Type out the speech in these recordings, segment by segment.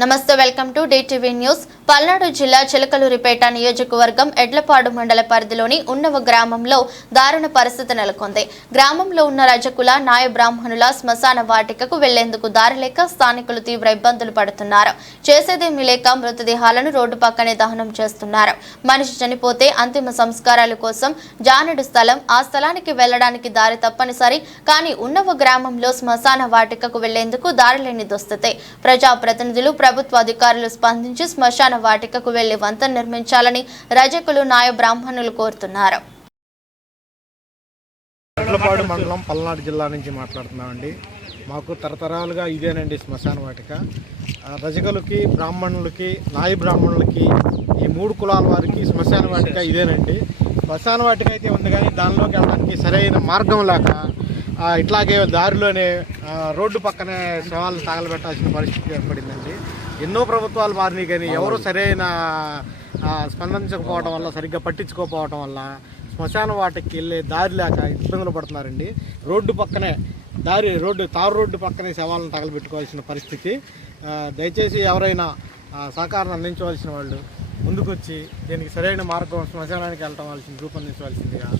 నమస్తే, welcome to DTV news. Palnadu జిల్లా చిలకలూరిపేట నియోజకవర్గం ఎడ్లపాడు మండల పరిధిలోని ఉన్నవ గ్రామంలో దారుణ పరిస్థితి నెలకొంది. గ్రామంలో ఉన్న రజకుల నాయ బ్రాహ్మణుల శ్మశాన వాటికకు వెళ్లేందుకు దారి లేక స్థానికులు తీవ్ర ఇబ్బందులు పడుతున్నారు. చేసేదేమీ లేక మృతదేహాలను రోడ్డు పక్కనే దహనం చేస్తున్నారు. మనిషి చనిపోతే అంతిమ సంస్కారాల కోసం జానెడు స్థలం, ఆ స్థలానికి వెళ్లడానికి దారి తప్పనిసరి. కానీ ఉన్నవ గ్రామంలో శ్మశాన వాటికకు వెళ్లేందుకు దారి లేని దుస్థితి. ప్రజాప్రతినిధులు, ప్రభుత్వ అధికారులు స్పందించి శ్మశాన వాటికకు వెళ్లి వంతెన నిర్మించాలని రజకులు, నాయ బ్రాహ్మణులు కోరుతున్నారు. ఎడ్లపాడు మండలం పల్నాడు జిల్లా నుంచి మాట్లాడుతున్నామండి. మాకు తరతరాలుగా ఇదేనండి శ్మశాన వాటిక. రజకులకి, బ్రాహ్మణులకి, నాయ బ్రాహ్మణులకి, ఈ మూడు కులాల వారికి శ్మశాన వాటిక ఇదేనండి. శ్మశాన వాటిక అయితే ఉంది, కానీ దానిలోకి వెళ్ళడానికి సరైన మార్గం లేక ఇట్లాగే దారిలోనే రోడ్డు పక్కనే శవాలను తగలబెట్టాల్సిన పరిస్థితి ఏర్పడిందండి. ఎన్నో ప్రభుత్వాలు మారినాయి, కానీ ఎవరు సరైన స్పందించకపోవడం వల్ల, సరిగ్గా పట్టించుకోకపోవడం వల్ల శ్మశాన వాటికి వెళ్ళే దారి లేక ఇబ్బందులు పడుతున్నారండి. రోడ్డు పక్కనే తారు రోడ్డు పక్కనే శవాలను తగలబెట్టుకోవాల్సిన పరిస్థితి. దయచేసి ఎవరైనా సహకారం అందించవలసిన వాళ్ళు ముందుకొచ్చి దీనికి సరైన మార్గం శ్మశానానికి వెళ్ళటం రూపొందించవలసిందిగా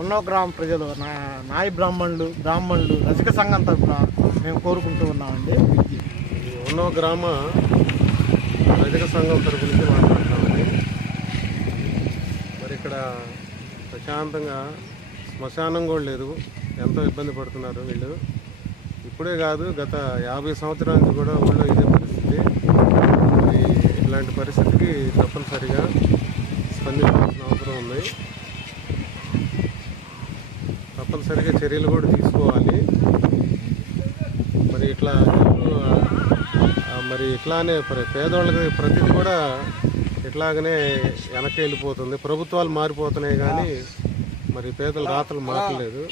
ఉన్నవ గ్రామ ప్రజలు, నాయ బ్రాహ్మణులు, రజక సంఘం తరఫున మేము కోరుకుంటూ ఉన్నామండి. ఉన్నవ గ్రామ రజక సంఘం తరఫు నుంచి మాట్లాడుతున్నామండి. మరి ఇక్కడ ప్రశాంతంగా శ్మశానం కూడా లేదు, ఎంతో ఇబ్బంది పడుతున్నారు వీళ్ళు. ఇప్పుడే కాదు, గత 50 సంవత్సరాల నుంచి కూడా ఊళ్ళో ఇదే పరిస్థితి. మరి ఇలాంటి పరిస్థితికి తప్పనిసరిగా స్పందించాల్సిన అవసరం ఉంది. తప్పనిసరిగా చర్యలు కూడా తీసుకోవాలి. మరి ఇట్లానే పేదవాళ్ళకి ప్రతిదీ కూడా ఇట్లాగనే వెనక్కి వెళ్ళిపోతుంది. ప్రభుత్వాలు మారిపోతున్నాయి, కానీ మరి పేదల రాతలు మారలేదు.